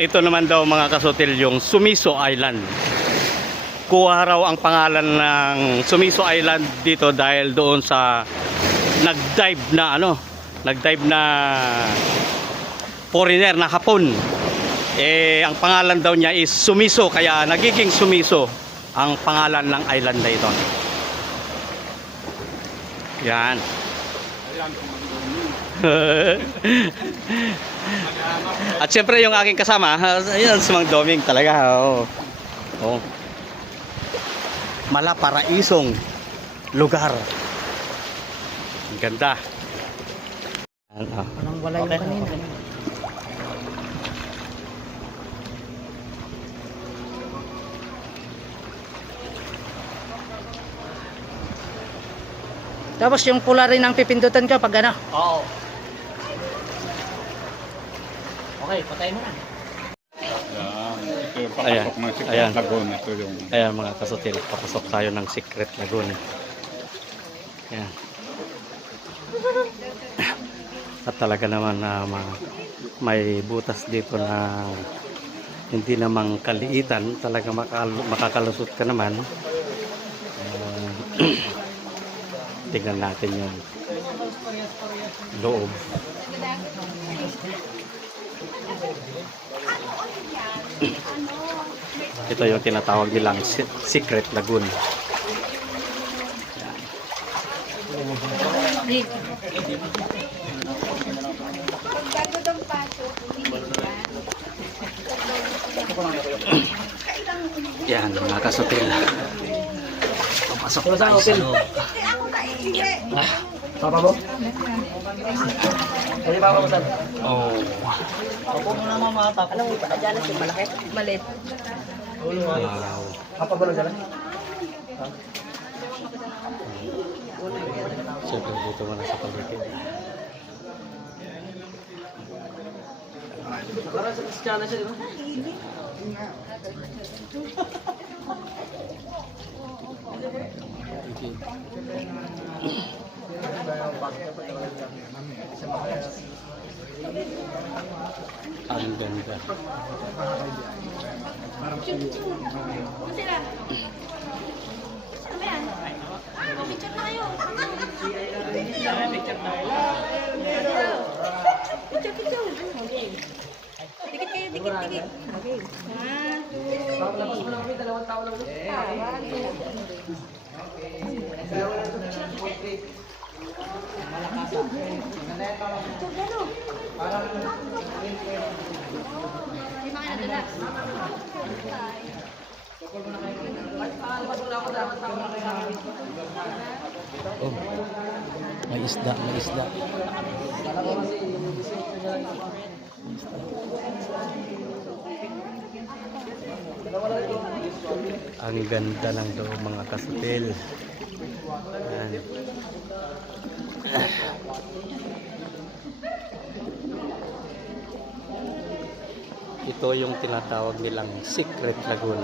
Ito naman daw mga kasutil yung Sumiso Island. Kuha raw ang pangalan ng Sumiso Island dito dahil doon sa nag-dive na foreigner na Hapon. Ang pangalan daw niya is Sumiso, kaya nagiging Sumiso ang pangalan ng island na ito. Yan. At syempre yung aking kasama, ayan si Mang Doming talaga. Oh. Malaparaisong lugar. Ang ganda. Parang wala yung kanina. Tapos yung pula rin ang pipindutan ko pag ano. Oo. Okay, patay mo na. Ito yung Ayan. papasok ng Secret Ayan. Lagoon. Ito yung Ayan mga kasutil, papasok tayo ng Secret Lagoon. Ayan. At talaga naman na may butas dito na hindi namang kaliitan, talaga makakalusot ka naman. Tingnan natin yung loob. Ito yung tinatawag nilang Secret Lagoon. Yan mga kasutil. Papasok tayo sa loob. Papa mo? Pwede papa mo saan? Oh. Papa mo na mama. Alam mo ba dyan yung malaki? Malit. Wow. Papa mo na dyan? Siyempre dito mo na sa paligid. Parang sa Christiana siya, di ba? Ang ganda. Dikit. Labas mo lang kami, 2 tao lang. Oh. May isda. Ang ganda ng loob mga kasutil. Yan. Ito yung tinatawag nilang Secret Lagoon.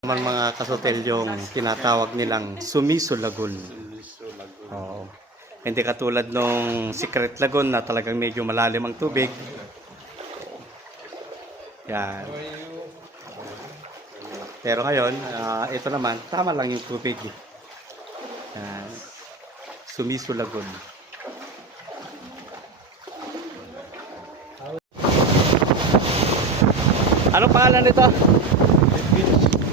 Naman mga kasutel yung tinatawag nilang Sumiso Lagoon. Oo. Hindi katulad nung Secret Lagoon na talagang medyo malalim ang tubig. Yan. Pero ngayon, ito naman, tama lang yung tubig. Sumiso Lagoon. Ano pangalan nito?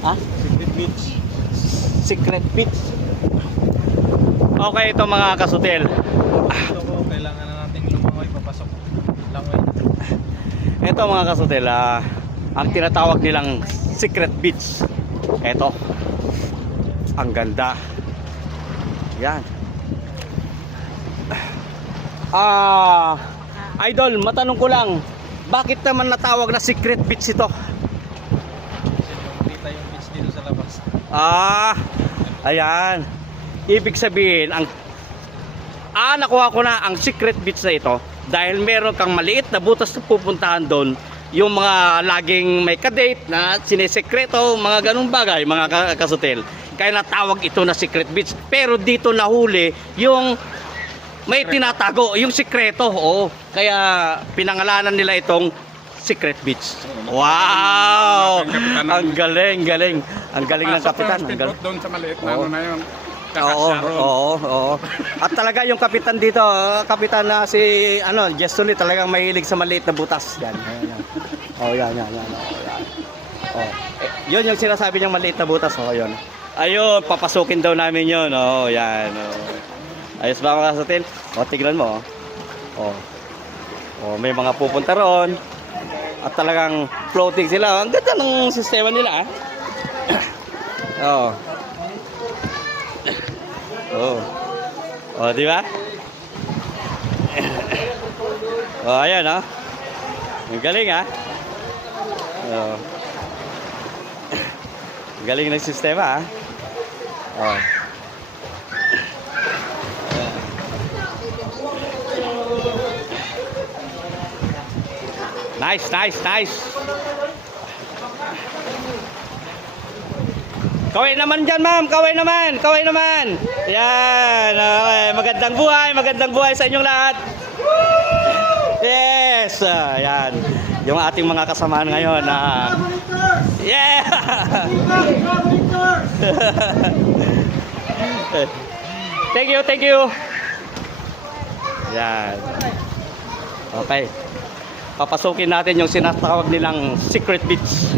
Ah? Secret beach. Secret Beach. Okay, ito mga kasutil. Ito ko, kailangan na natin lumangoy, papasok. Langoy. Ito mga kasutil, ang tinatawag nilang Secret Beach. Ito. Ang ganda. Yan. Idol, matanong ko lang, bakit naman natawag na Secret Beach ito? Kasi makita yung beach dito sa labas. Ayan. Ibig sabihin, nakuha ko na ang Secret Beach na ito dahil meron kang maliit na butas na pupuntahan doon, yung mga laging may kadate na sinesekreto, mga ganung bagay, mga kasutil. Kaya natawag ito na Secret Beach. Pero dito nahuli yung may tinatago, yung sikreto. Oo. Kaya pinangalanan nila itong Secret Beach. Wow! Ang galing, galing. Ang galing ng kapitan. Ang galing. Doon sa maliit na Oo. ano na yun. Oo. At talaga yung kapitan dito, kapitan na si Jesulit, talagang mahilig sa maliit na butas. Yan. Yan. Yun yung sinasabi niyang maliit na butas. Yun. Ayun, papasukin daw namin yun. Yan. Ayos ba mga kasutil? Tignan mo. May mga pupunta roon. At talagang floating sila. Ang ganda ng sistema nila. Di ba? Ayan Ang galing Ang galing ng sistema Nice. Kaway naman dyan, ma'am. Kaway naman. Yan. Okay. Magandang buhay sa inyong lahat. Yes. Yan. Yung ating mga kasamaan ngayon. Yeah. Thank you. Yan. Okay. Papasukin natin yung sinatawag nilang Secret Beach.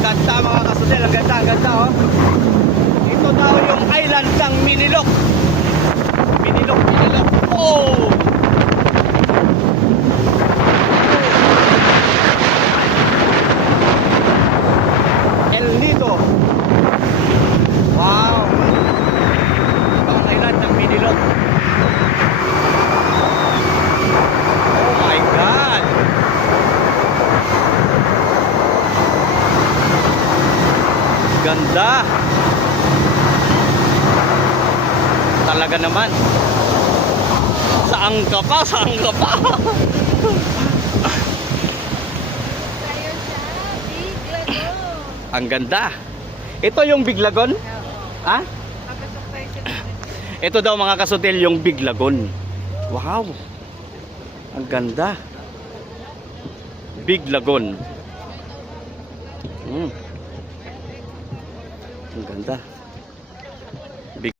Ganda mga kasutil, ang ganda Ito daw yung island ng Minilok. El Nido. Wow. Ang island ng Minilok. Oh my God. Ganda. Talaga naman. Saan ka pa? Ang ganda. Ito yung Big Lagoon? Ha? Ito daw mga kasutil yung Big Lagoon. Wow. Ang ganda. Big Lagoon. Ang ganda. Big.